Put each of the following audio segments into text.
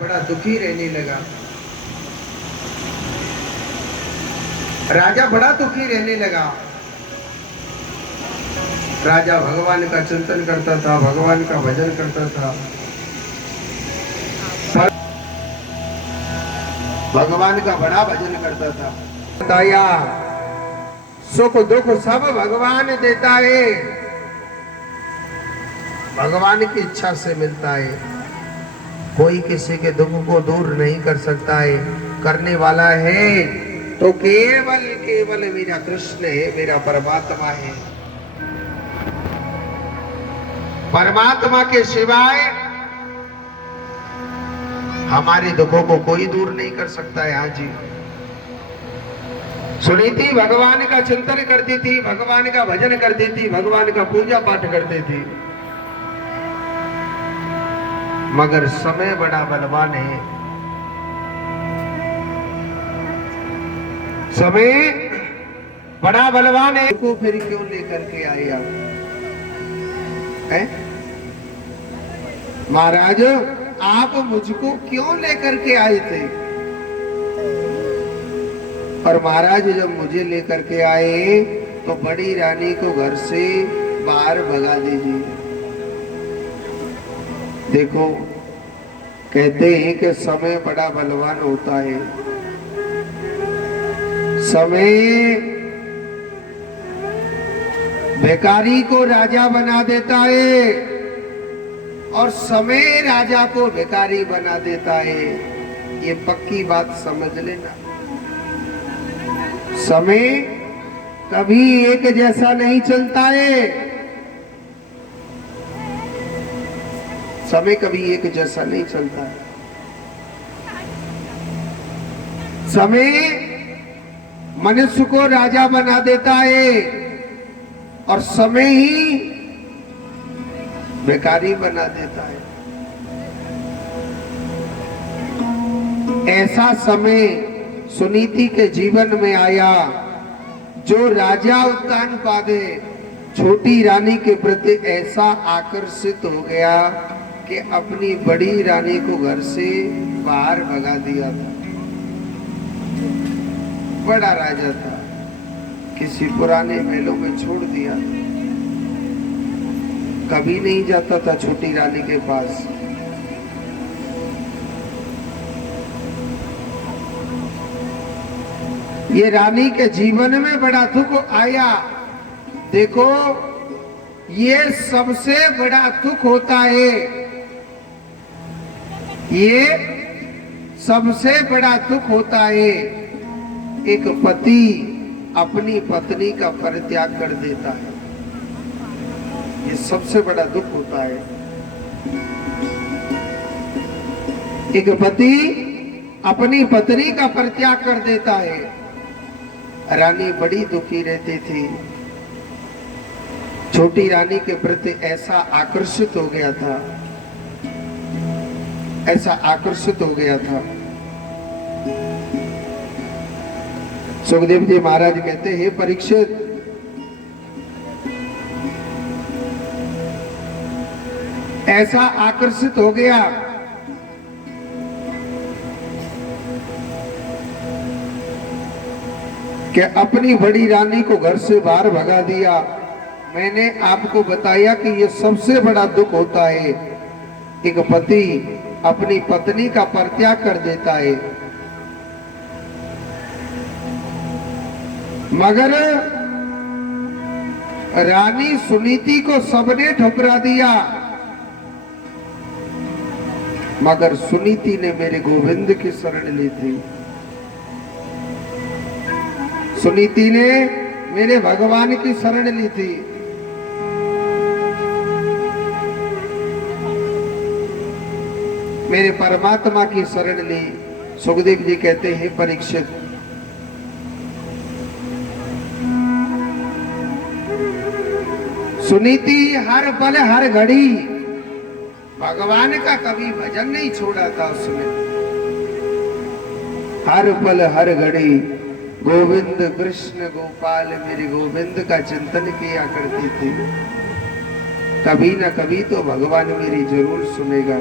बड़ा दुखी रहने लगा। राजा बड़ा दुखी रहने लगा। राजा भगवान का चिंतन करता था, भगवान का भजन करता था, भगवान का बड़ा भजन करता था। बताया सुख दुख सब भगवान देता है, भगवान की इच्छा से मिलता है। कोई किसी के दुख को दूर नहीं कर सकता है। करने वाला है तो केवल केवल मेरा कृष्ण है, मेरा परमात्मा है। परमात्मा के सिवाय हमारे दुखों को कोई दूर नहीं कर सकता है। हाँ जी, सुनीति भगवान का चिंतन करती थी, भगवान का भजन करती थी, भगवान का पूजा पाठ करती थी, मगर समय बड़ा बलवान है। समय बड़ा बलवान है। को फिर क्यों लेकर के आए आप? महाराज आप मुझको क्यों लेकर के आए थे? और महाराज जब मुझे लेकर के आए तो बड़ी रानी को घर से बाहर भगा दीजिए। देखो, कहते हैं कि समय बड़ा बलवान होता है। समय भिखारी को राजा बना देता है और समय राजा को भिखारी बना देता है। ये पक्की बात समझ लेना। समय कभी एक जैसा नहीं चलता है। समय कभी एक जैसा नहीं चलता है। समय मनुष्य को राजा बना देता है और समय ही भिखारी बना देता है। ऐसा समय सुनीति के जीवन में आया जो राजा उत्तानपादे छोटी रानी के प्रति ऐसा आकर्षित हो गया कि अपनी बड़ी रानी को घर से बाहर भगा दिया था। बड़ा राजा था, किसी पुराने महलों में छोड़ दिया। कभी नहीं जाता था छोटी रानी के पास। ये रानी के जीवन में बड़ा दुख आया। देखो, ये सबसे बड़ा दुख होता है। ये सबसे बड़ा दुख होता है। एक पति अपनी पत्नी का परित्याग कर देता है। ये सबसे बड़ा दुख होता है। एक पति अपनी पत्नी का परित्याग कर देता है। रानी बड़ी दुखी रहती थी। छोटी रानी के प्रति ऐसा आकर्षित हो गया था, ऐसा आकर्षित हो गया था। सुखदेव जी महाराज कहते हैं, परीक्षित, ऐसा आकर्षित हो गया कि अपनी बड़ी रानी को घर से बाहर भगा दिया। मैंने आपको बताया कि ये सबसे बड़ा दुख होता है। एक पति अपनी पत्नी का परित्याग कर देता है। मगर रानी सुनीति को सबने ठुकरा दिया, मगर सुनीति ने मेरे गोविंद की शरण ली थी। सुनीति ने मेरे भगवान की शरण ली थी। मेरे परमात्मा की शरण ली। सुखदेव जी कहते हैं, परीक्षित, सुनीति हर पल हर घड़ी भगवान का कभी भजन नहीं छोड़ा था उसने। हर पल हर घड़ी गोविंद कृष्ण गोपाल मेरे गोविंद का चिंतन किया करती थी। कभी न कभी तो भगवान मेरी जरूर सुनेगा।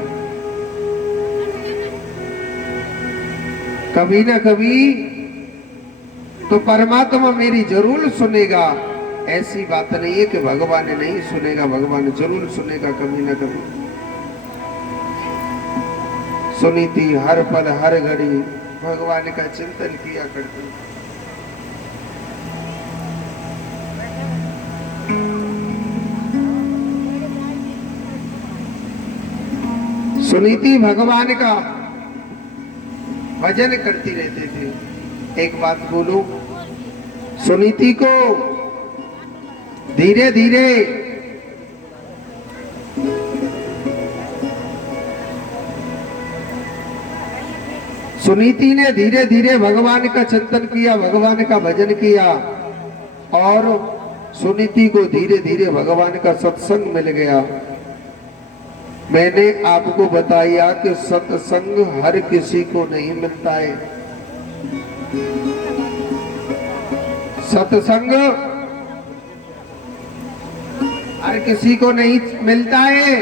कभी ना कभी तो परमात्मा मेरी जरूर सुनेगा। ऐसी बात नहीं है कि भगवान नहीं सुनेगा, भगवान जरूर सुनेगा कभी ना कभी। सुनीति हर पल हर घड़ी भगवान का चिंतन किया करती। सुनीति भगवान का भजन करती रहते थे। एक बात बोलो, सुनीति को धीरे धीरे सुनीति ने धीरे धीरे भगवान का चिंतन किया, भगवान का भजन किया और सुनीति को धीरे धीरे भगवान का सत्संग मिल गया। मैंने आपको बताया कि सत्संग हर किसी को नहीं मिलता है। सत्संग हर किसी को नहीं मिलता है।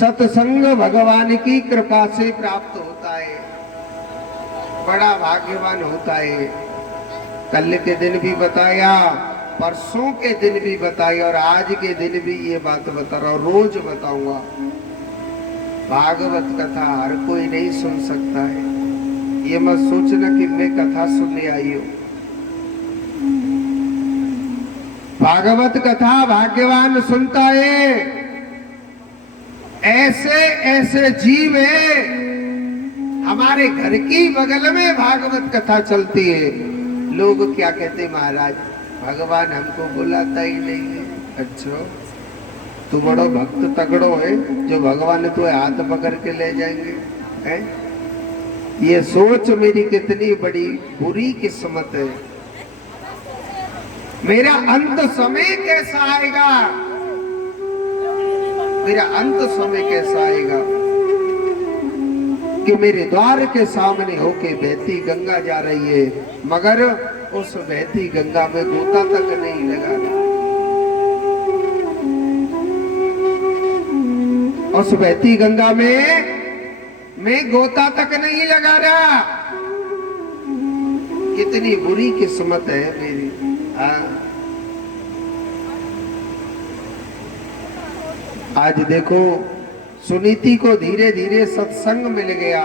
सत्संग भगवान की कृपा से प्राप्त होता है, बड़ा भाग्यवान होता है। कल के दिन भी बताया, परसों के दिन भी बताई और आज के दिन भी ये बात बता रहा हूं, रोज बताऊंगा। भागवत कथा हर कोई नहीं सुन सकता है। ये मत सोचना कि मैं कथा सुनने आई हूं। भागवत कथा भाग्यवान सुनता है। ऐसे ऐसे जीव है, हमारे घर की बगल में भागवत कथा चलती है। लोग क्या कहते, महाराज भगवान हमको बुलाता ही नहीं है। अच्छा, तू बड़ो भक्त तगड़ो है जो भगवान तुझे हाथ पकड़ के ले जाएंगे है? ये सोच मेरी कितनी बड़ी बुरी किस्मत है। मेरा अंत समय कैसा आएगा, मेरा अंत समय कैसा आएगा कि मेरे द्वार के सामने होके बहती गंगा जा रही है, मगर उस बहती गंगा में गोता तक नहीं लगा। उस बहती गंगा में मैं गोता तक नहीं लगा रहा। कितनी बुरी किस्मत है मेरी। आज देखो, सुनीति को धीरे धीरे सत्संग मिल गया।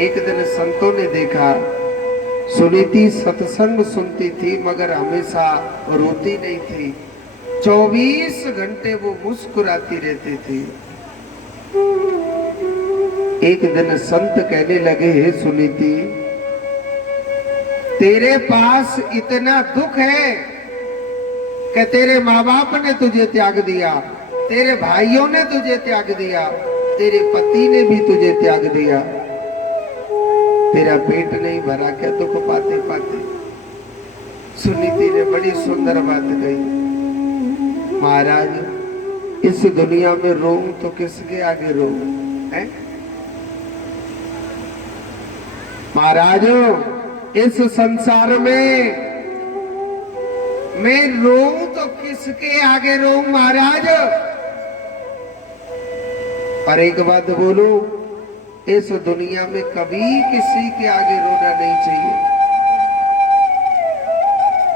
एक दिन संतों ने देखा, सुनीति सत्संग सुनती थी मगर हमेशा रोती नहीं थी। 24 घंटे वो मुस्कुराती रहती थी। एक दिन संत कहने लगे, हे सुनीति, तेरे पास इतना दुख है कि तेरे माँ बाप ने तुझे त्याग दिया, तेरे भाइयों ने तुझे त्याग दिया, तेरे पति ने भी तुझे त्याग दिया, तेरा पेट नहीं भरा क्या दुख पाते पाते। सुनीति ने बड़ी सुंदर बात कही, महाराज इस दुनिया में रोऊं तो किसके आगे रोऊं है? महाराज इस संसार में मैं रोऊं तो किसके आगे रोऊं महाराज? पर एक बात बोलो, इस दुनिया में कभी किसी के आगे रोना नहीं चाहिए।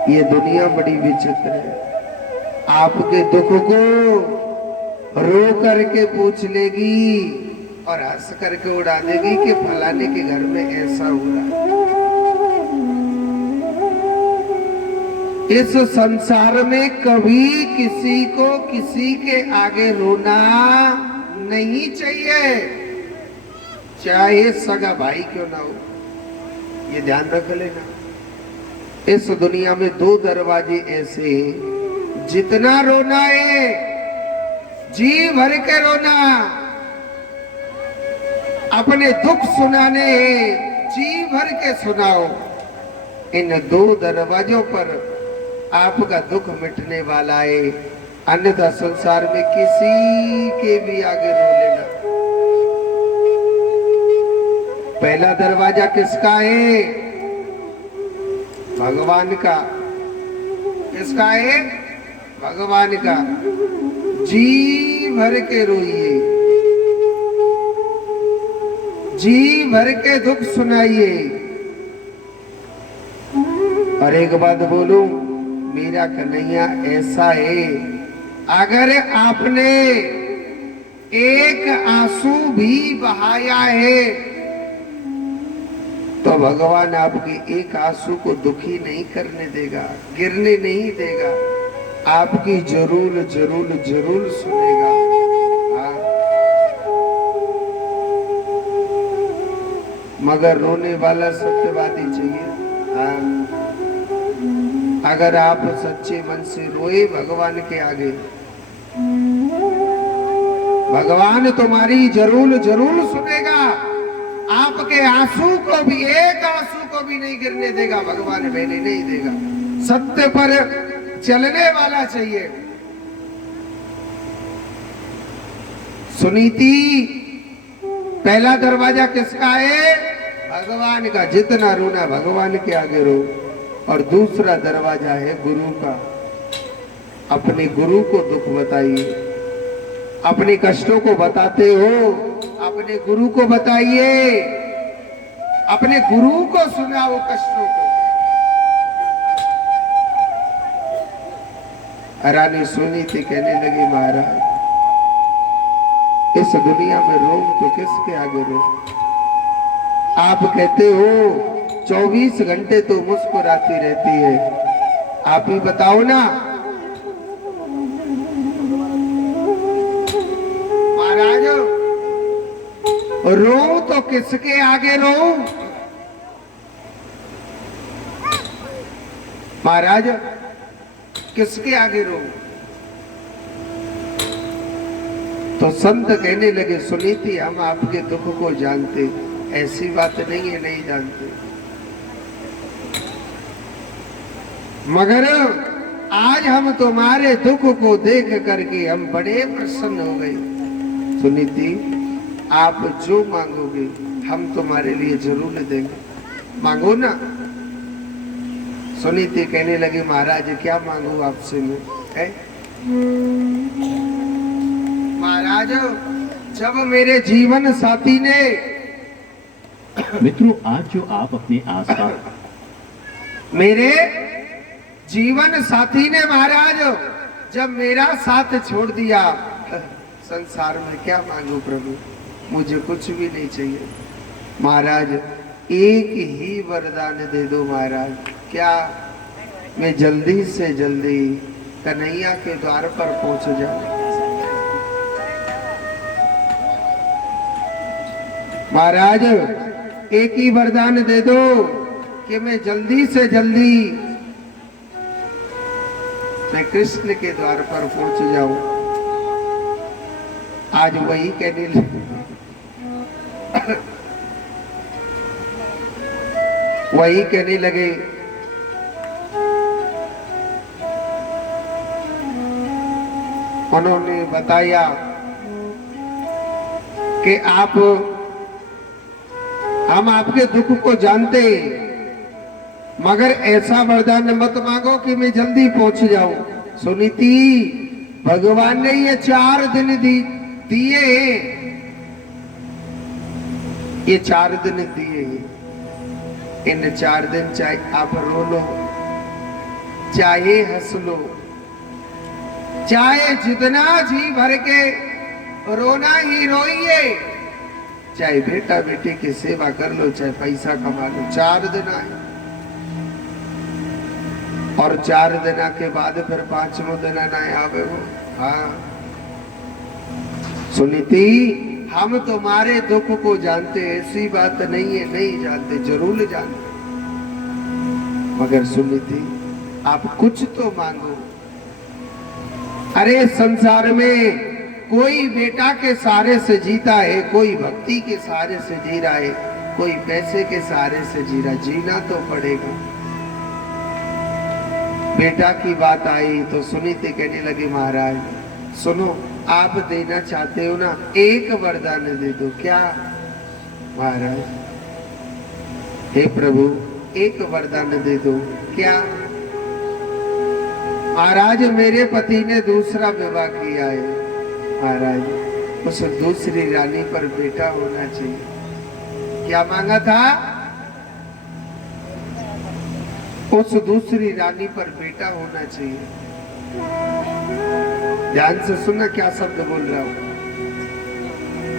ये दुनिया बड़ी विचित्र है। आपके दुख को रो करके पूछ लेगी और हंस करके उड़ा देगी कि फलाने के घर में ऐसा हो रहा है। इस संसार में कभी किसी को किसी के आगे रोना नहीं चाहिए, चाहे सगा भाई क्यों ना हो। ये ध्यान रख लेना। इस दुनिया में 2 दरवाजे ऐसे हैं, जितना रोना है जी भर के रोना, अपने दुख सुनाने जी भर के सुनाओ। इन 2 दरवाजों पर आपका दुख मिटने वाला है, अन्यथा संसार में किसी के भी आगे रो लेना। पहला दरवाजा किसका है? भगवान का। किसका है? भगवान का। जी भर के रोइए, जी भर के दुख सुनाइए। और एक बात बोलूं, मेरा कन्हैया ऐसा है, अगर आपने एक आंसू भी बहाया है तो भगवान आपके एक आंसू को दुखी नहीं करने देगा, गिरने नहीं देगा, आपकी जरूर जरूर जरूर सुनेगा। हाँ। मगर रोने वाला सत्यवादी चाहिए। हाँ। अगर आप सच्चे मन से रोए भगवान के आगे, भगवान तुम्हारी जरूर जरूर सुनेगा, आपके आंसू को भी, एक आंसू को भी नहीं गिरने देगा भगवान, बहने नहीं देगा। सत्य पर चलने वाला चाहिए। सुनीति, पहला दरवाजा किसका है? भगवान का। जितना रोना भगवान के आगे रो। और दूसरा दरवाजा है गुरु का। अपने गुरु को दुख बताइए, अपने कष्टों को बताते हो, अपने गुरु को बताइए, अपने गुरु को सुनाओ कष्टों को। रानी सुनीति कहने लगी, महाराज इस दुनिया में रो तो किसके आगे रो? आप कहते हो 24 घंटे तो मुस्कुराती रहती है, आप ही बताओ ना। महाराज रो तो किसके आगे रो? महाराज किसके आगे रो? तो संत कहने लगे, सुनीति हम आपके दुख को जानते, ऐसी बात नहीं है नहीं जानते, मगर आज हम तुम्हारे दुख को देख करके हम बड़े प्रसन्न हो गए। सुनीति आप जो मांगोगे हम तुम्हारे लिए जरूर देंगे, मांगो ना। सुनीति कहने लगी, महाराज क्या मांगू आपसे मैं? महाराज जब मेरे जीवन साथी ने, मित्रों आज जो आप अपने आसपास, मेरे जीवन साथी ने महाराज जब मेरा साथ छोड़ दिया, संसार में क्या मांगू प्रभु, मुझे कुछ भी नहीं चाहिए। महाराज एक ही वरदान दे दो महाराज, क्या मैं जल्दी से जल्दी कन्हैया के द्वार पर पहुंच जाऊं। महाराज एक ही वरदान दे दो कि मैं जल्दी से जल्दी मैं कृष्ण के द्वार पर पहुंच जाऊं। आज वही कहने लगे, वही कहने लगे उन्होंने बताया कि आप, हम आपके दुख को जानते, मगर ऐसा वरदान मत मांगो कि मैं जल्दी पहुंच जाऊं। सुनीति भगवान ने ये 4 दिन दिए, ये 4 दिन दिए, इन 4 दिन चाहे आप रो लो, चाहे हंस लो, चाहे जितना जी भर के रोना ही रोइए, चाहे बेटा बेटी की सेवा कर लो, चाहे पैसा कमा लो। 4 दिन आए और 4 दिना के बाद फिर 5वां दिन आए आवे वो। हाँ सुनीति हम तुम्हारे दुख को जानते, ऐसी बात नहीं है नहीं जानते, जरूर जानते, मगर सुनीति आप कुछ तो मांगो। अरे संसार में कोई बेटा के सहारे से जीता है, कोई भक्ति के सहारे से जी रहा है, कोई पैसे के सहारे से जी रहा, जीना तो पड़ेगा। बेटा की बात आई तो सुनीति कहने लगी, महाराज सुनो आप देना चाहते हो ना, एक वरदान दे दो। क्या? महाराज हे प्रभु एक वरदान दे दो। क्या? महाराज मेरे पति ने दूसरा विवाह किया है, महाराज उस दूसरी रानी पर बेटा होना चाहिए। क्या मांगा था? उस दूसरी रानी पर बेटा होना चाहिए। ध्यान से सुनना क्या शब्द बोल रहा हूं।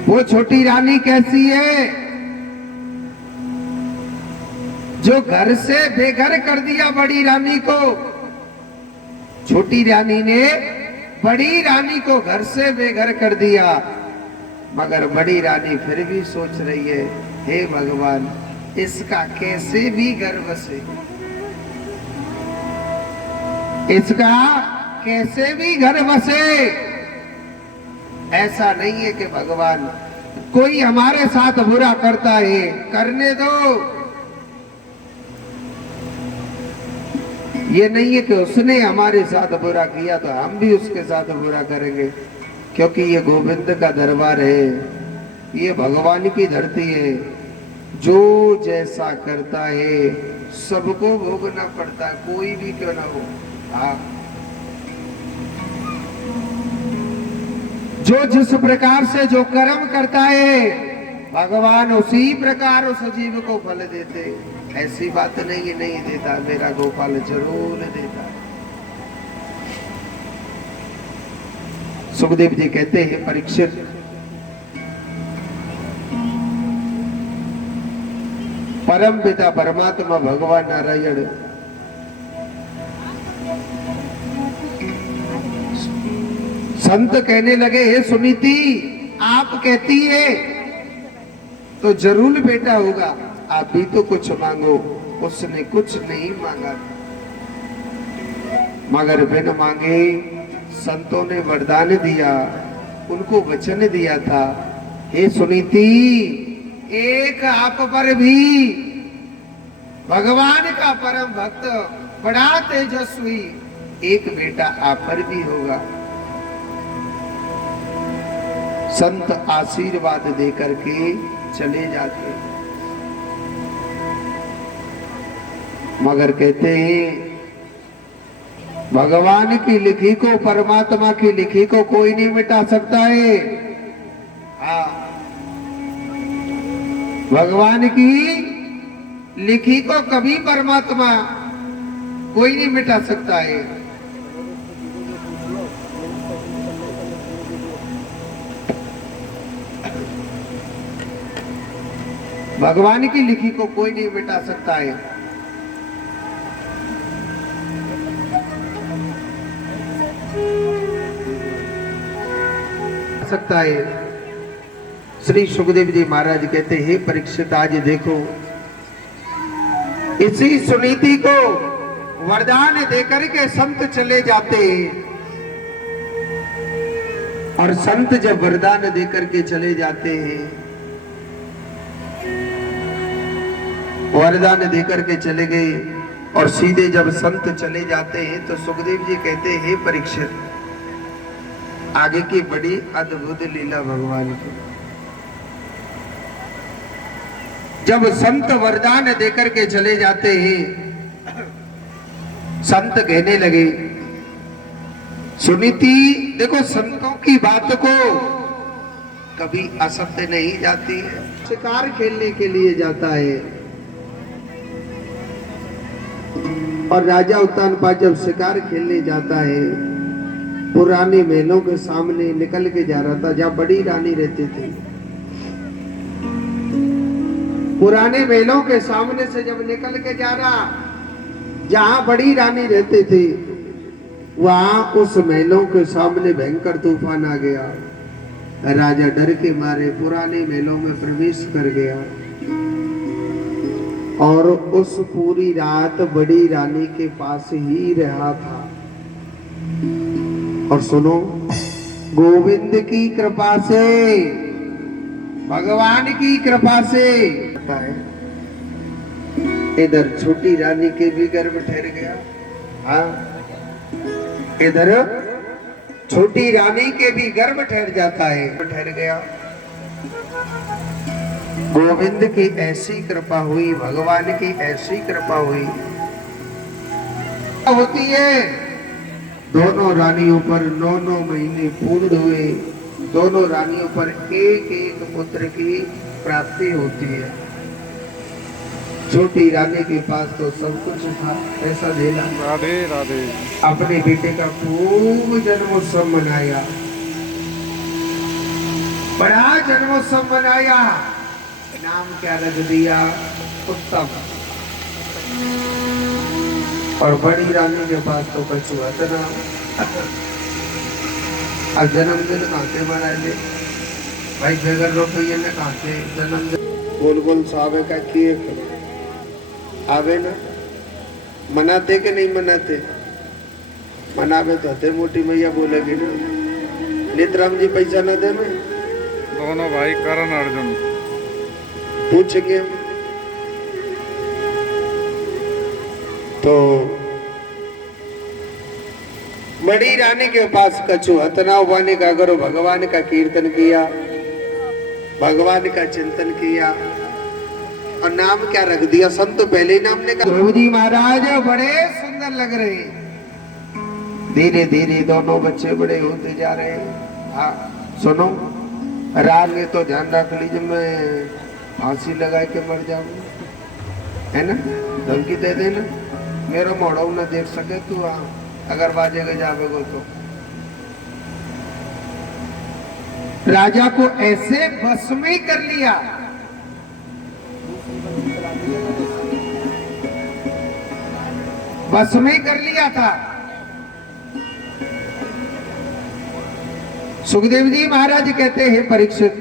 वो छोटी रानी कैसी है? जो घर से बेघर कर दिया बड़ी रानी को। छोटी रानी ने बड़ी रानी को घर से बेघर कर दिया, मगर बड़ी रानी फिर भी सोच रही है, हे भगवान, इसका कैसे भी घर बसे, इसका कैसे भी घर बसे। ऐसा नहीं है कि भगवान कोई हमारे साथ बुरा करता है, करने दो। ये नहीं है कि उसने हमारे साथ बुरा किया तो हम भी उसके साथ बुरा करेंगे, क्योंकि ये गोविंद का दरबार है, ये भगवान की धरती है। जो जैसा करता है सबको भोगना पड़ता है, कोई भी क्यों ना हो। हाँ, जो जिस प्रकार से जो कर्म करता है भगवान उसी प्रकार उस जीव को फल देते। ऐसी बात नहीं है नहीं देता, मेरा गोपाल जरूर देता। सुखदेव जी कहते हैं, परीक्षित, परम पिता परमात्मा भगवान नारायण संत कहने लगे, हे सुनीति, आप कहती है तो जरूर बेटा होगा, आप भी तो कुछ मांगो। उसने कुछ नहीं मांगा, मगर बिन मांगे संतों ने वरदान दिया, उनको वचन दिया था, हे सुनीति, एक आप पर भी भगवान का परम भक्त बड़ा तेजस्वी एक बेटा आप पर भी होगा। संत आशीर्वाद देकर के चले जाते, मगर कहते हैं भगवान की लिखी को, परमात्मा की लिखी को कोई नहीं मिटा सकता है। हाँ, भगवान की लिखी को कभी परमात्मा कोई नहीं मिटा सकता है। भगवान की लिखी को कोई नहीं मिटा सकता है। सकता है। श्री सुखदेव जी महाराज कहते हैं, परीक्षित, आज देखो, इसी सुनीति को वरदान देकर के संत चले जाते हैं, और संत जब वरदान देकर के चले जाते हैं, वरदान देकर के चले गए, और सीधे जब संत चले जाते हैं तो सुखदेव जी कहते हैं, हे परीक्षित, आगे की बड़ी अद्भुत लीला भगवान की। जब संत वरदान देकर के चले जाते हैं, संत कहने लगे, सुनीति, देखो, संतों की बात को कभी असत्य नहीं जाती है। शिकार खेलने के लिए जाता है, और राजा उत्तानपाद जब शिकार खेलने जाता है, पुराने महलों के सामने निकल के जा रहा था जहां बड़ी रानी रहती थी। पुराने महलों के सामने से जब निकल के जा रहा, जहां बड़ी रानी रहती थी, वहां उस महलों के सामने भयंकर तूफान आ गया। राजा डर के मारे पुराने महलों में प्रवेश कर गया, और उस पूरी रात बड़ी रानी के पास ही रहा था। और सुनो, गोविंद की कृपा से, भगवान की कृपा से, इधर छोटी रानी के भी गर्भ ठहर गया। हाँ, इधर छोटी रानी के भी गर्भ ठहर जाता है, ठहर गया। गोविंद की ऐसी कृपा हुई, भगवान की ऐसी कृपा हुई होती है। दोनों रानियों पर 9 महीने पूर्ण हुए, दोनों रानियों पर एक एक पुत्र की प्राप्ति होती है। छोटी रानी के पास तो सब कुछ था, ऐसा झेला। राधे राधे। अपने बेटे का खूब जन्मोत्सव मनाया, बड़ा जन्मोत्सव मनाया। नाम क्या रख दिया? उत्तम। और बड़ी रानी के पास तो कछुआ था नाम। अब जन्मदिन कहां मना ले भाई, बगैर रुपये ने कहां जन्मदिन गोल गोल सावे का किए आवे ना। मनाते कि नहीं मनाते? मनावे तो हते मोटी मैया बोलेगी ना, नेत्राम जी पैसा न दे में दोनों भाई करण अर्जुन पूछ के। तो बड़ी रानी के पास कछु हतना उबाने का करो, भगवान का कीर्तन किया, भगवान का चिंतन किया। और नाम क्या रख दिया? संत पहले ही नाम ने कहा ध्रुव जी महाराज बड़े सुंदर लग रहे हैं। धीरे धीरे दोनों बच्चे बड़े होते जा रहे हैं। हाँ सुनो, रात में तो ध्यान रख लीजिए, मैं फांसी लगा के मर जाऊंगा, है ना? धमकी दे देना, मेरा मोड़ा न देख सके तू अगर बाजेगा जावेगो तो। राजा को ऐसे बस में ही कर लिया। बस में ही कर लिया था। सुखदेव जी महाराज कहते हैं परीक्षित,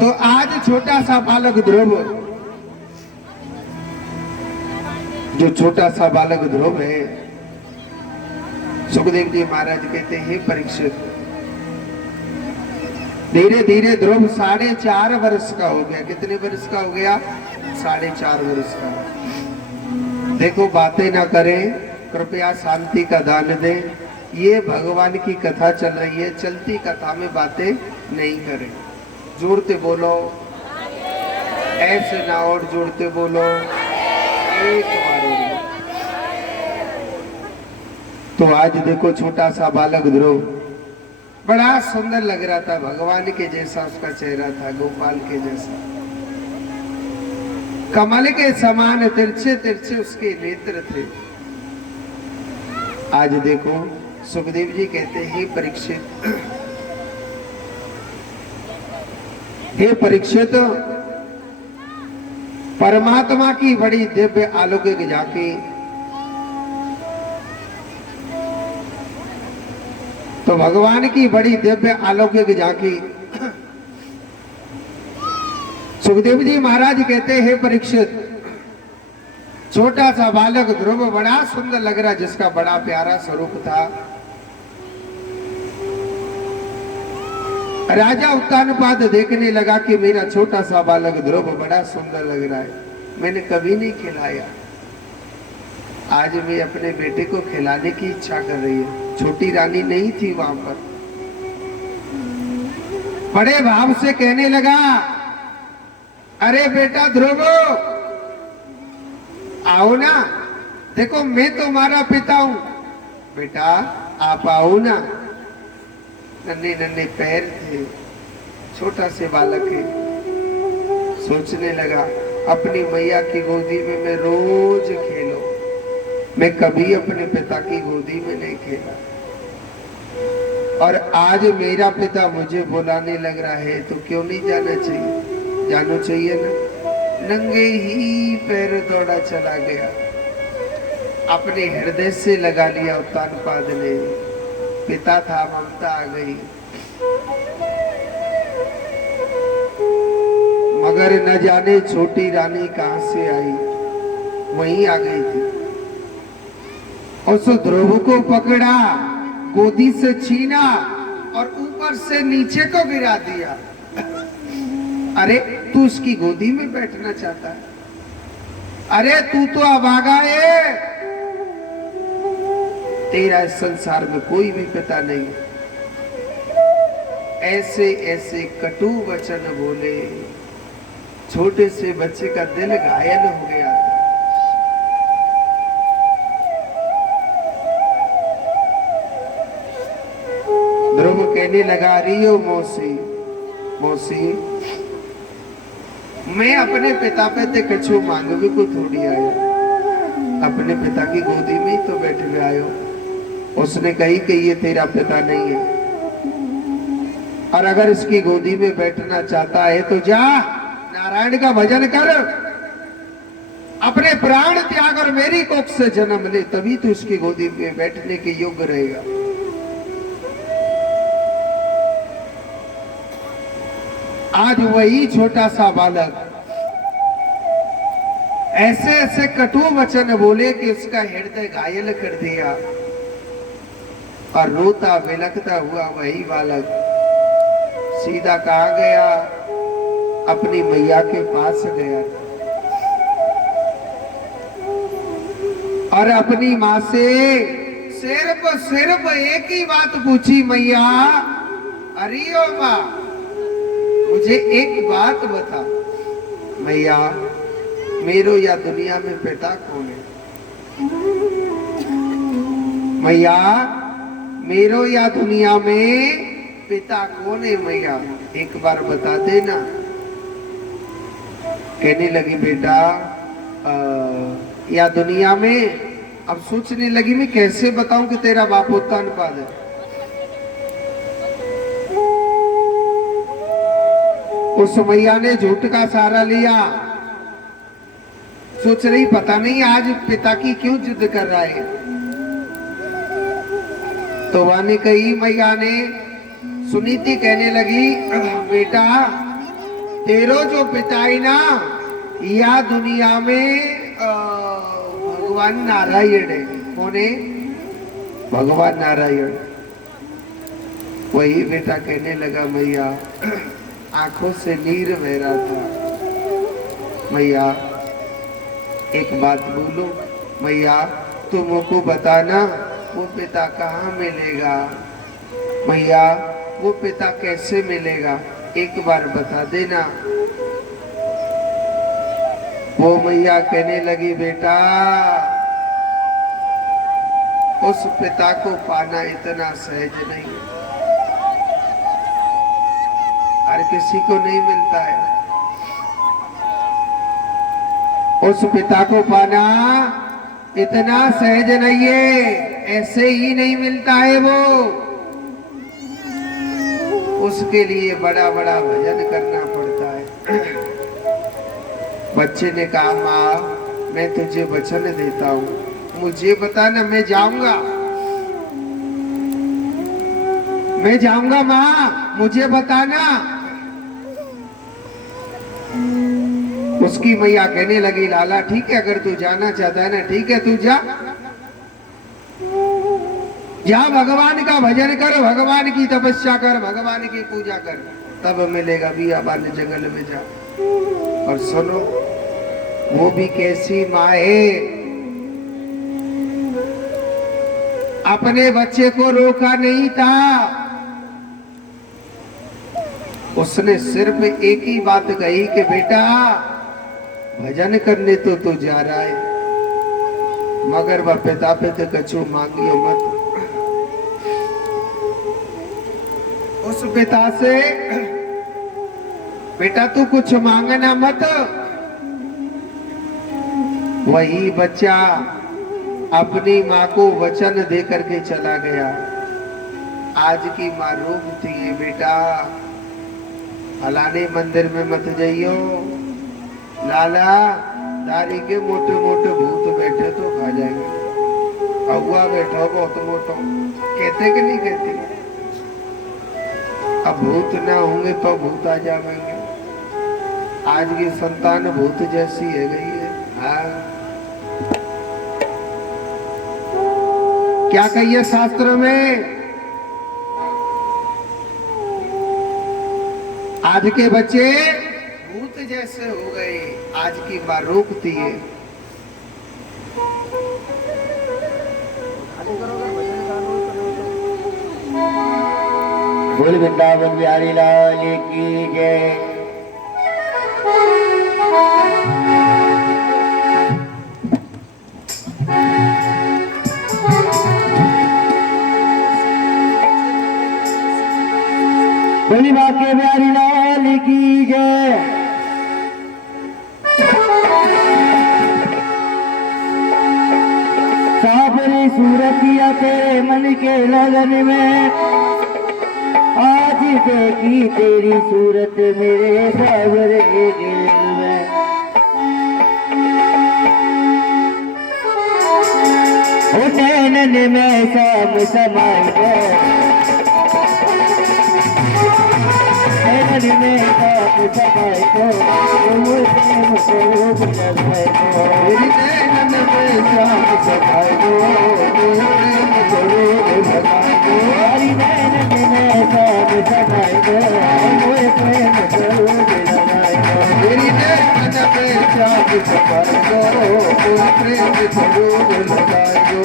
तो आज छोटा सा बालक ध्रुव, जो छोटा सा बालक ध्रुव है, सुखदेव जी महाराज कहते हैं परीक्षित, धीरे धीरे ध्रुव 4.5 वर्ष का हो गया। कितने वर्ष का हो गया? 4.5 वर्ष का। देखो बातें ना करें, कृपया शांति का दान दें। ये भगवान की कथा चल रही है, चलती कथा में बातें नहीं करें। जोड़ते बोलो, ऐसे ना और जोड़ते बोलो, एक बार और। तो आज देखो छोटा सा बालक ध्रुव बड़ा सुंदर लग रहा था, भगवान के जैसा उसका चेहरा था, गोपाल के जैसा, कमल के समान तिरछे तिरछे उसके नेत्र थे। आज देखो सुखदेव जी कहते हैं परीक्षित, हे परीक्षित, परमात्मा की बड़ी दिव्य अलौकिक झांकी, तो भगवान की बड़ी दिव्य अलौकिक झांकी। सुखदेव जी महाराज कहते हैं परीक्षित, छोटा सा बालक ध्रुव बड़ा सुंदर लग रहा, जिसका बड़ा प्यारा स्वरूप था। राजा उत्तानपाद देखने लगा कि मेरा छोटा सा बालक ध्रुव बड़ा सुंदर लग रहा है, मैंने कभी नहीं खिलाया, आज मैं अपने बेटे को खिलाने की इच्छा कर रही है। छोटी रानी नहीं थी वहां पर। बड़े भाव से कहने लगा, अरे बेटा ध्रुव आओ ना, देखो मैं तुम्हारा पिता हूं, बेटा आप आओ ना। नन्हे नन्हे पैर थे, छोटा से बालक है। सोचने लगा अपनी मैया की गोदी में मैं रोज खेलूं, मैं कभी अपने पिता की गोदी में नहीं खेला, और आज मेरा पिता मुझे बुलाने लग रहा है तो क्यों नहीं जाना चाहिए? जाना चाहिए ना। नंगे ही पैर दौड़ा चला गया, अपने हृदय से लगा लिया उत्तानपाद ने। पिता था, ममता आ गई, मगर न जाने छोटी रानी कहां से आई, वहीं आ गई थी। उस ध्रुव को पकड़ा, गोदी से छीना और ऊपर से नीचे को गिरा दिया। अरे तू उसकी गोदी में बैठना चाहता है? अरे तू तो अभागा है, तेरा इस संसार में कोई भी पिता नहीं। ऐसे ऐसे कटु वचन बोले, छोटे से बच्चे का दिल घायल हो गया था। ध्रुव कहने लगा, रियो मौसी मौसी मैं अपने पिता पे ते कछु मांगवे को थोड़ी आयो, अपने पिता की गोदी में ही तो बैठे हुए आयो। उसने कही कि ये तेरा पिता नहीं है, और अगर इसकी गोदी में बैठना चाहता है तो जा नारायण का भजन कर, अपने प्राण त्याग और मेरी कोख से जन्म ले, तभी तो इसकी गोदी में बैठने के योग्य रहेगा। आज वही छोटा सा बालक ऐसे ऐसे कटु वचन बोले कि इसका हृदय घायल कर दिया, और रोता बिलखता हुआ वही बालक सीधा कहा गया, अपनी मैया के पास गया और अपनी माँ से सिर्फ एक ही बात पूछी, मैया अरे ओ माँ मुझे एक बात बता, मैया मेरो या दुनिया में पिता कौन है? मैया मेरो या दुनिया में पिता कौन है? मैया एक बार बता देना। कहने लगी बेटा या दुनिया में, अब सोचने लगी मैं कैसे बताऊं कि तेरा बाप उत्तानपाद है। उस मैया ने झूठ का सहारा लिया, सोच रही पता नहीं आज पिता की क्यों जिद कर रहा है। तो वाने कही, मैया ने सुनीति कहने लगी बेटा तेरो जो पिता है ना या दुनिया में भगवान नारायण है। कौन है? भगवान नारायण। वही बेटा कहने लगा, मैया आंखों से नीर बह रहा था, मैया एक बात बोलो, मैया तुमको बताना वो पिता कहाँ मिलेगा, मैया वो पिता कैसे मिलेगा, एक बार बता देना। वो मैया कहने लगी बेटा उस पिता को पाना इतना सहज नहीं है, हर किसी को नहीं मिलता है। उस पिता को पाना इतना सहज नहीं है, ऐसे ही नहीं मिलता है वो, उसके लिए बड़ा बड़ा भजन करना पड़ता है। बच्चे ने कहा माँ मैं तुझे वचन देता हूँ, मुझे बताना, मैं जाऊंगा माँ, मुझे बताना। उसकी मैया कहने लगी लाला ठीक है, अगर तू जाना चाहता है ना ठीक है, तू जा भगवान का भजन कर, भगवान की तपस्या कर, भगवान की पूजा कर, तब मिलेगा बियाबान जंगल में जा। और सुनो वो भी कैसी माँ है, अपने बच्चे को रोका नहीं था, उसने सिर्फ एक ही बात कही कि बेटा भजन करने तो तू जा रहा है, मगर वह पिता पे तो कछु मांगियो मत। उस पिता से बेटा तू कुछ मांगना मत। वही बच्चा अपनी माँ को वचन दे करके चला गया। आज की माँ रोकती है बेटा फलाने मंदिर में मत जाइयो, लाला दारी के मोटे मोटे भूत बैठे तो खा जाएंगे, अगुआ बैठो बहुत मोटो, कहते कि नहीं कहते? अब भूत ना होंगे तो भूत आ जाएंगे। आज की संतान भूत जैसी है गई है। हाँ क्या कहिए शास्त्र में, आज के बच्चे भूत जैसे हो गए, आज की माँ रोकती है। बोल वृंदावन बिहारी लाल की जय। बोली बाके बिहारी लाल की जय। साबरी सूरतिया तेरे मन के लगन में, आज देखी तेरी सूरत मेरे साबरे दिल में। ओ नैनन में शाम समाई गए, नैनन में शाम समाई गए, प्रेम स्वरूप लगाए गो। मेरी नैनन में शाम समाई गो, प्रेम स्वरूप लगाए गो। हमारी नैनन में शाम समाई गए, प्रेम स्वरूप लगाए गो। मेरी नैनन में शाम समाई गो, प्रेम स्वरूप लगाए गो।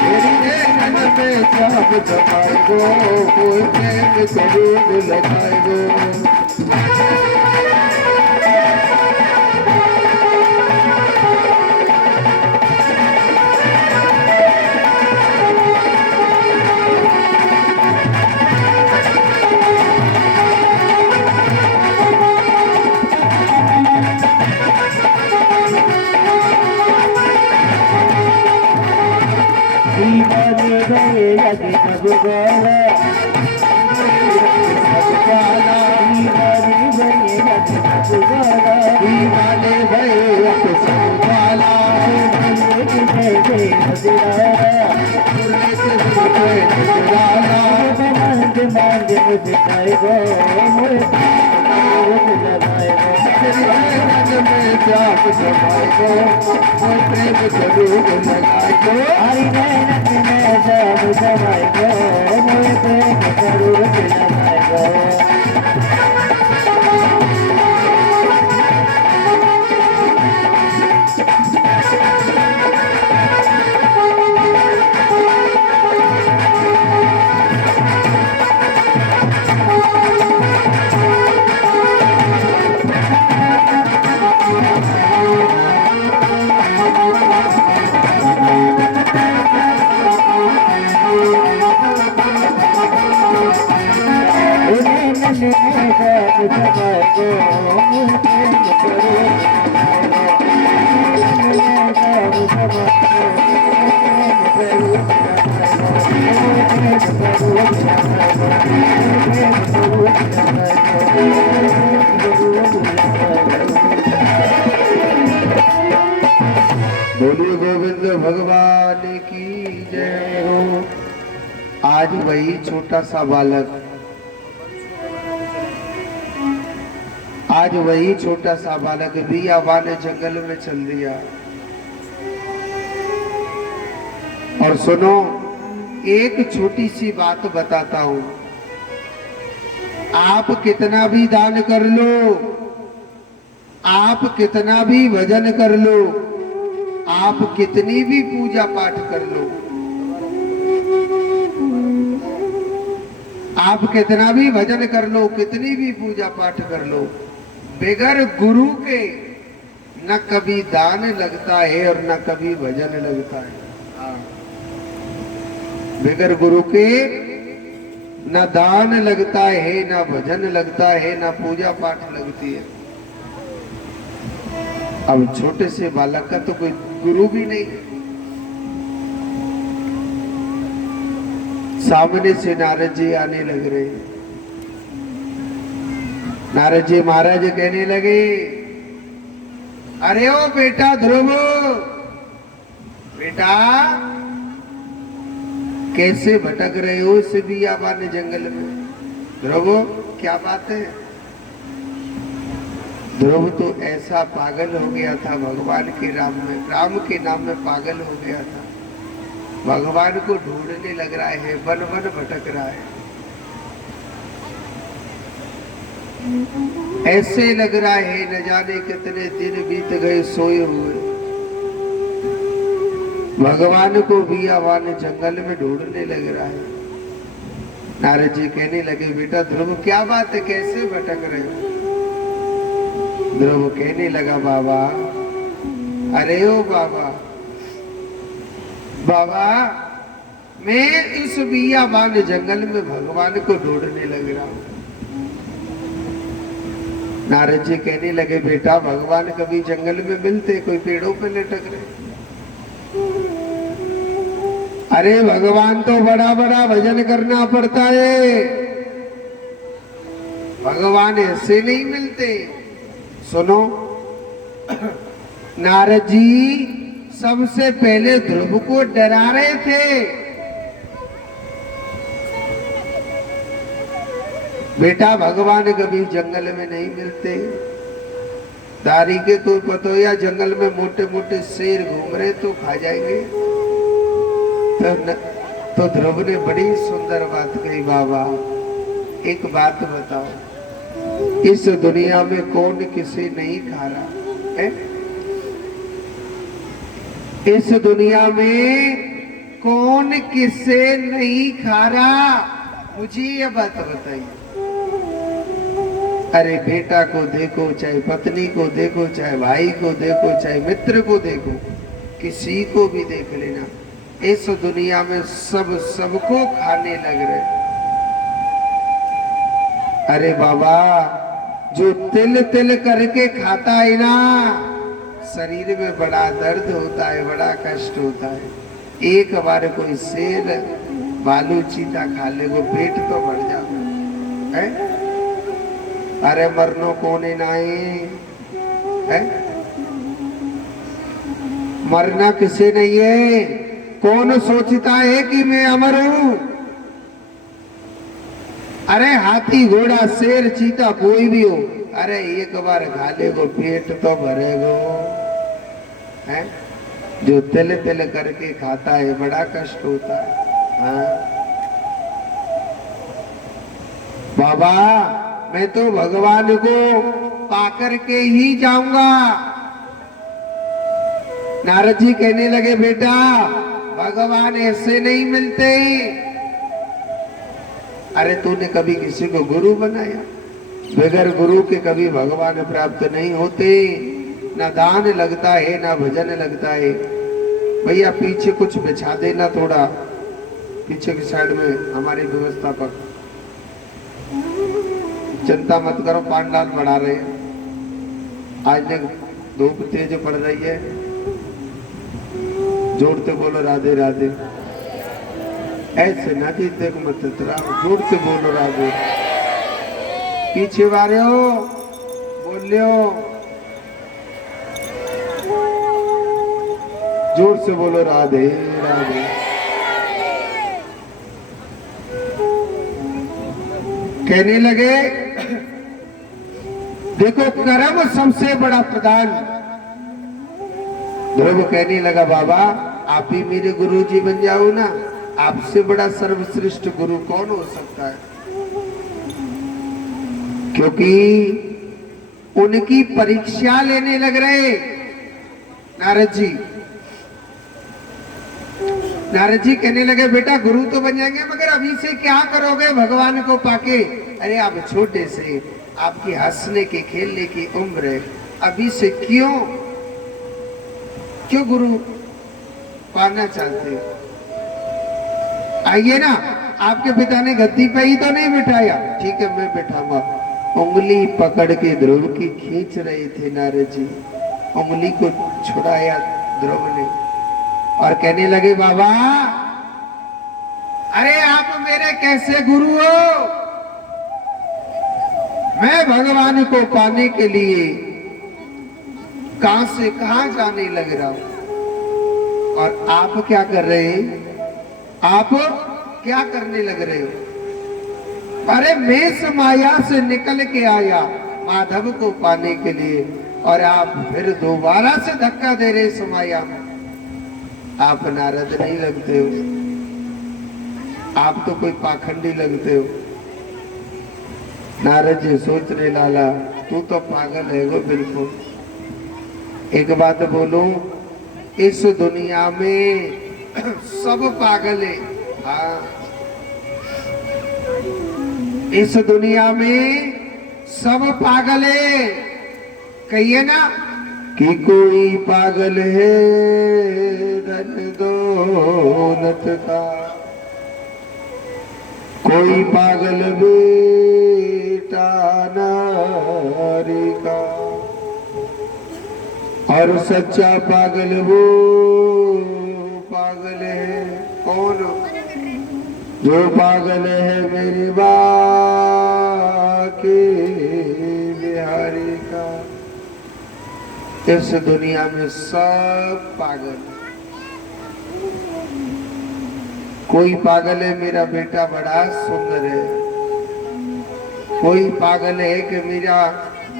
मेरी नैनन में शाम समाई गो, कोई प्रेम स्वरूप लगाए गो। दीवाने गए लगे सब गाना, दीवाने गए लगे सब गाना, दीवाने भये अब सब काला, जैसे नजराना, मुर्गे से मुर्गे नजराना। मांग मांग मुझे खाए गो, मोरे लगाए गो। मेरी नैनन में शाम समाई गो, कोई प्रेम स्वरूप लगाए गो। हरी नैनन में शाम समाई गो, मोरे प्रेम स्वरूप लगाए गो। बोलिए गोविंद भगवान की जय हो। आज वही छोटा सा बालक, आज वही छोटा सा बालक बियाबान जंगल में चल दिया। और सुनो, एक छोटी सी बात बताता हूं। आप कितना भी दान कर लो, आप कितना भी भजन कर लो, आप कितनी भी पूजा पाठ कर लो, आप कितना भी भजन कर लो, कितनी भी पूजा पाठ कर लो, बगैर गुरु के न कभी दान लगता है और न कभी भजन लगता है। बगैर गुरु के न दान लगता है, न भजन लगता है, न पूजा पाठ लगती है। अब छोटे से बालक का तो कोई गुरु भी नहीं। सामने से नारद जी आने लग रहे हैं। नारद जी महाराज कहने लगे, अरे ओ बेटा ध्रुव, बेटा कैसे भटक रहे हो इस बियाबान जंगल में? ध्रुव क्या बात है? ध्रुव तो ऐसा पागल हो गया था भगवान के राम के नाम में पागल हो गया था। भगवान को ढूंढने लग रहा है, वन वन भटक रहा है। ऐसे लग रहा है न जाने कितने दिन बीत गए सोए हुए। भगवान को बियाबान जंगल में ढूंढने लग रहा है। नारद जी कहने लगे, बेटा ध्रुव क्या बात है, कैसे भटक रहे हो? ध्रुव कहने लगा, बाबा, अरे ओ बाबा, बाबा मैं इस बियाबान जंगल में भगवान को ढूंढने लग रहा हूं। नारद जी कहने लगे, बेटा भगवान कभी जंगल में मिलते, कोई पेड़ों पे लटक रहे? अरे भगवान तो बड़ा बड़ा भजन करना पड़ता है, भगवान ऐसे नहीं मिलते। सुनो, नारद जी सबसे पहले ध्रुव को डरा रहे थे। बेटा भगवान कभी जंगल में नहीं मिलते। दारी के कोई पतो या जंगल में मोटे मोटे शेर घूम रहे तो खा जाएंगे। तो ध्रुव ने बड़ी सुंदर बात कही, बाबा एक बात बताओ, इस दुनिया में कौन किसे नहीं खा रहा है? इस दुनिया में कौन किसे नहीं खा रहा? मुझे ये बात बताइए। अरे बेटा को देखो, चाहे पत्नी को देखो, चाहे भाई को देखो, चाहे मित्र को देखो, किसी को भी देख लेना, इस दुनिया में सब सबको खाने लग रहे। अरे बाबा, जो तिल तिल करके खाता है ना, शरीर में बड़ा दर्द होता है, बड़ा कष्ट होता है। एक बार कोई शेर भालू चीता खा ले, वो पेट तो भर जाता है। अरे मरनो कोने नाए है, मरना किसे नहीं है। कौन सोचता है कि मैं अमर हूं? अरे हाथी घोड़ा शेर चीता कोई भी हो, अरे एक बार खा लेगो पेट तो भरेगो है। जो तिल तिल करके खाता है बड़ा कष्ट होता है। हाँ? बाबा मैं तो भगवान को पाकर के ही जाऊंगा। नारद जी कहने लगे, बेटा भगवान ऐसे नहीं मिलते। अरे तूने कभी किसी को गुरु बनाया? बगैर गुरु के कभी भगवान प्राप्त नहीं होते। ना दान लगता है, ना भजन लगता है। भैया पीछे कुछ बिछा देना, थोड़ा पीछे की साइड में हमारी व्यवस्थापक। चिंता मत करो, पांडाल बढ़ा रहे हैं। आज धूप तेज पड़ रही है, जोड़ते बोलो राधे राधे। ऐसे ना देख मत तेरा, जोड़ते बोलो राधे। पीछे वाले हो बोल लियो, जोर से बोलो राधे राधे। कहने लगे, देखो कर्म सबसे बड़ा प्रदान। ध्रुव कहने लगा, बाबा आप ही मेरे गुरु जी बन जाओ ना, आपसे बड़ा सर्वश्रेष्ठ गुरु कौन हो सकता है? क्योंकि उनकी परीक्षा लेने लग रहे नारद जी। नारद जी कहने लगे, बेटा गुरु तो बन जाएंगे, मगर अभी से क्या करोगे भगवान को पाके? अरे आप छोटे से, आपकी हंसने की खेलने की उम्र है, अभी से क्यों गुरु पाना चाहते हो? आइए ना, आपके पिता ने गद्दी पे ही तो नहीं बिठाया, ठीक है मैं बिठाऊंगा। उंगली पकड़ के ध्रुव की खींच रहे थे नारद जी, उंगली को छुड़ाया ध्रुव ने और कहने लगे, बाबा अरे आप मेरे कैसे गुरु हो? मैं भगवान को पाने के लिए कहां से कहां जाने लग रहा हूं, और आप क्या कर रहे हैं? आप क्या करने लग रहे हो? अरे मैं इस माया से निकल के आया माधव को पाने के लिए, और आप फिर दोबारा से धक्का दे रहे इस माया में। आप नारद नहीं लगते हो, आप तो कोई पाखंडी लगते हो। नारद जी सोच रहे, लाला तू तो पागल है गो बिल्कुल। एक बात बोलूं, इस दुनिया में सब पागल है। हाँ, इस दुनिया में सब पागल है। कहिए ना कि कोई पागल है धन दौलत का, कोई पागल बेटा नारी का, और सच्चा पागल वो पागल है कौन? जो पागल है मेरी बाके बिहारी का। इस दुनिया में सब पागल। कोई पागल है मेरा बेटा बड़ा सुंदर है, कोई पागल है कि मेरा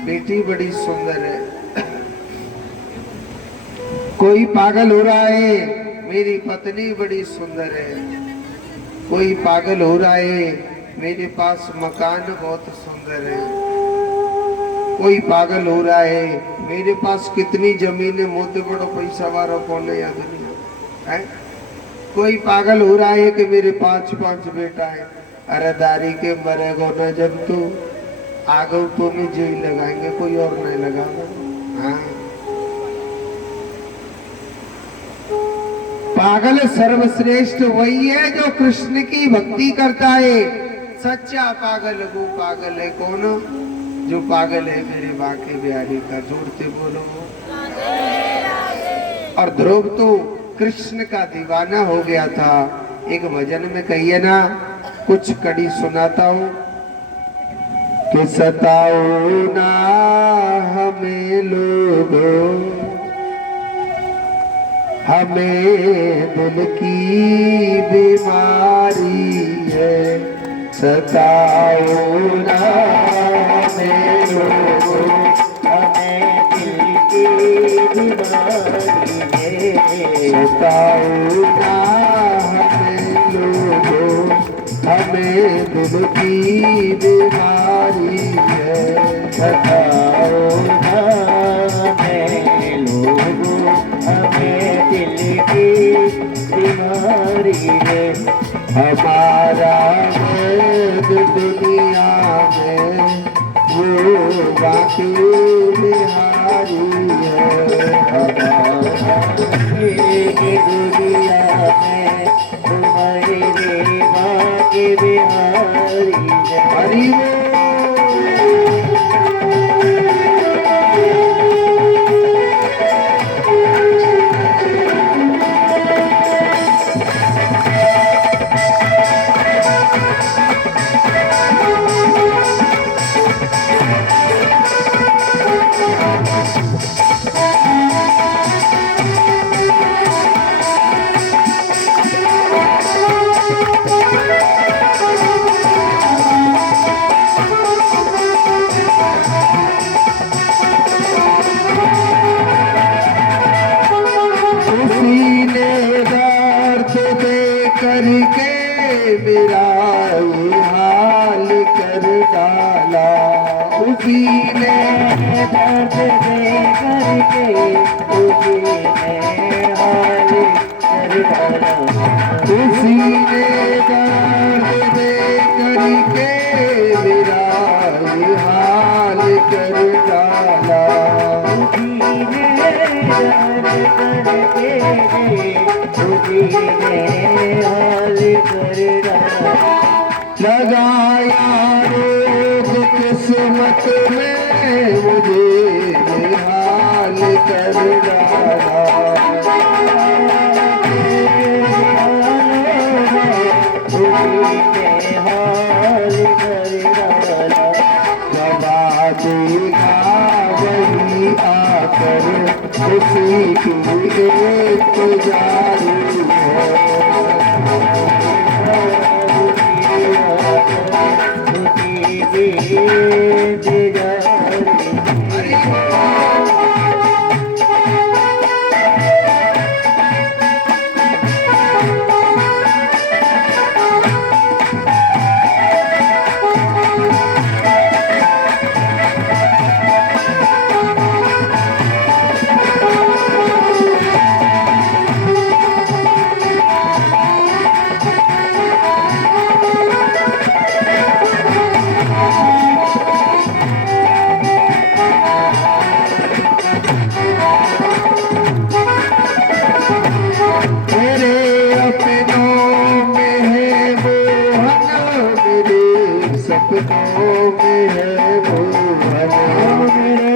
बेटी बड़ी सुंदर है, कोई पागल हो रहा है मेरी पत्नी बड़ी सुंदर है, कोई पागल हो रहा है मेरे पास मकान बहुत सुंदर है, कोई पागल हो रहा है मेरे पास कितनी जमीन है, मोटे बड़ो पैसा वाला कौन है या दुनिया है। कोई पागल हो रहा है कि मेरे 5 बेटा है। अरे दारी के मरेगो न जब तू आगो तो में जेल लगाएंगे, कोई और नहीं लगाएगा। हाँ, पागल सर्वश्रेष्ठ वही है जो कृष्ण की भक्ति करता है। सच्चा पागल वो पागल है कौन? जो पागल है मेरे बाके बिहारी का। जोड़ते बोलो। और ध्रुव तो कृष्ण का दीवाना हो गया था। एक भजन में कहिए ना, कुछ कड़ी सुनाता हूं कि सताओ ना हमें लोगों, हमें दिल की बीमारी है। सताओ ना हमें लोगों, हमें दिल की बीमारी है। सताओ ना हमें लोगों, हमें दिल की बीमारी है। सताओ ना हमें लोगों, हमें दिल की बीमारी है। हमारा वैद दुनिया में वो बाकी बिहारी है। हमारा दुनिया में तुम्हारे माँ के बिहारी है। हरि करके मेरा ये हाल कर डाला। उसी ने दर्द दे करके उसी ने हाल कर डाला। उसी ने दर्द दे करके मेरा ये हाल कर डाला। उसी ने दर्द करके उसी ने हाल कर डाला। लगाया रोग किस्मत में मुझे हाल कर डाला। दबा देगा वही आकर उसी की एक जारी है। सपनों में है मोहन, मेरे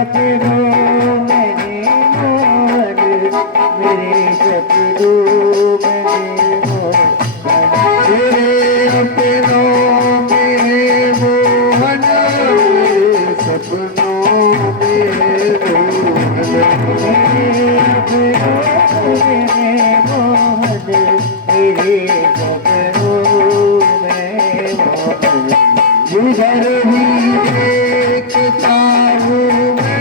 अपनों में है मोहन, मेरे सपनों में है मोहन, मेरे अपनों में है मोहन, मेरे सपनों में है मोहन, मेरे अपनों में है मोहन, मेरे सपनों में मोहन। जिधर भी देखता हूँ मैं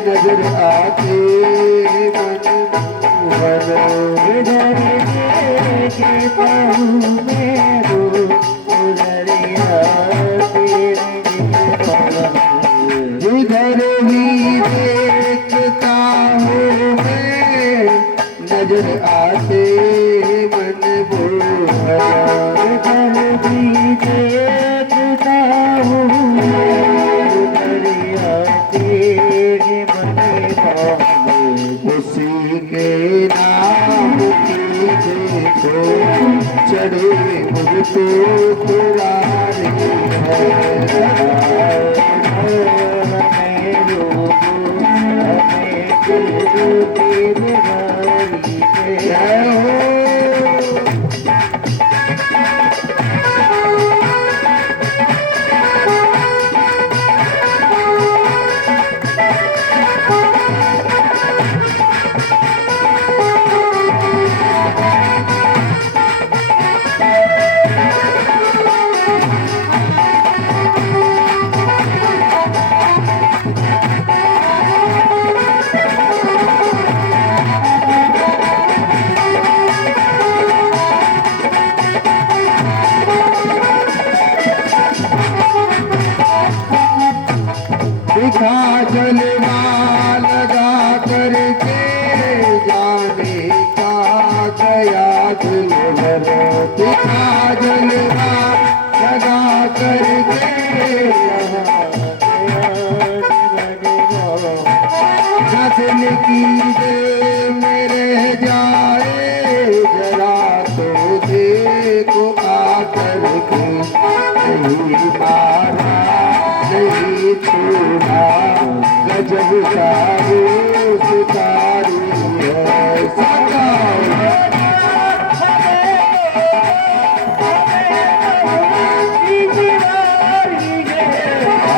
नजर आते मन मोहन, इधर देखता हूँ मैं वो गुजरिया तेरे मोहन। जिधर भी देखता हूँ मैं नजर आते मन मोहन, इधर भी देखता हूँ मैं गुजरिया तेरे मोहन। उसी के नाम की देखो चढ़े मुझको पुरानी है, जय हो। दिखा जलवा लगा करके जाने का गया दिल भर, दिखा जलवा लगा करके दिल की दे मेरे जाए जरा तो देखो आकर के, नहीं मारा नहीं छूना गजब का सितारी है सदा।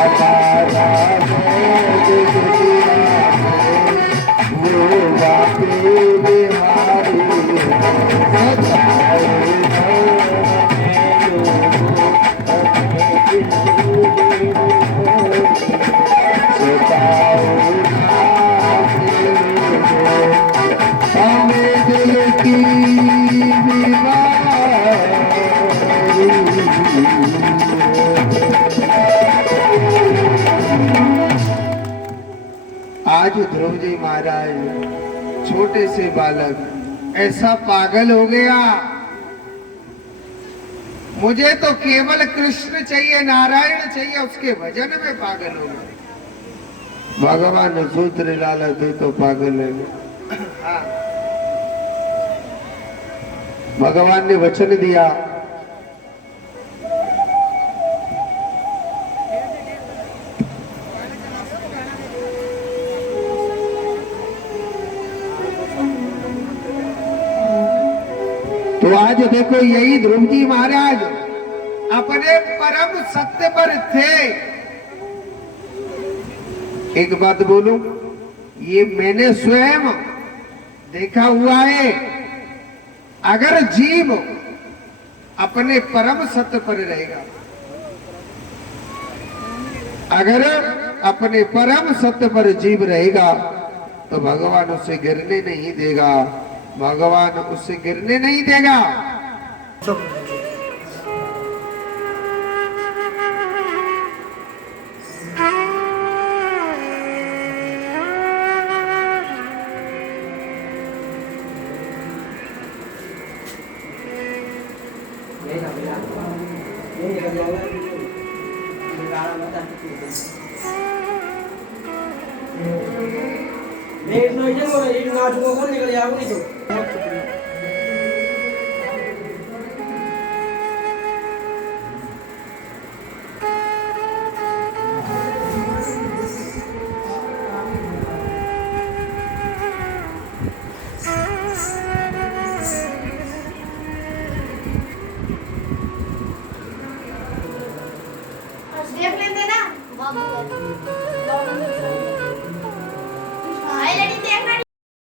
हमारा बैग दुनिया में वो बातें बिहारी है सदा। हमें दिल की आज ध्रुव जी महाराज छोटे से बालक ऐसा पागल हो गया, मुझे तो केवल कृष्ण चाहिए नारायण चाहिए, उसके भजन में पागल हो गए। भगवान सूत्र लाला तो पागल है। हाँ। भगवान ने वचन दिया तो आज देखो यही ध्रुव जी महाराज अपने परम सत्य पर थे। एक बात बोलूं, ये मैंने स्वयं देखा हुआ है। अगर जीव अपने परम सत्य पर रहेगा, अगर अपने परम सत्य पर जीव रहेगा तो भगवान उसे गिरने नहीं देगा, भगवान उसे गिरने नहीं देगा। Để nói chứ mà đi nào chúng con đi cái áo đi chứ. Thank you.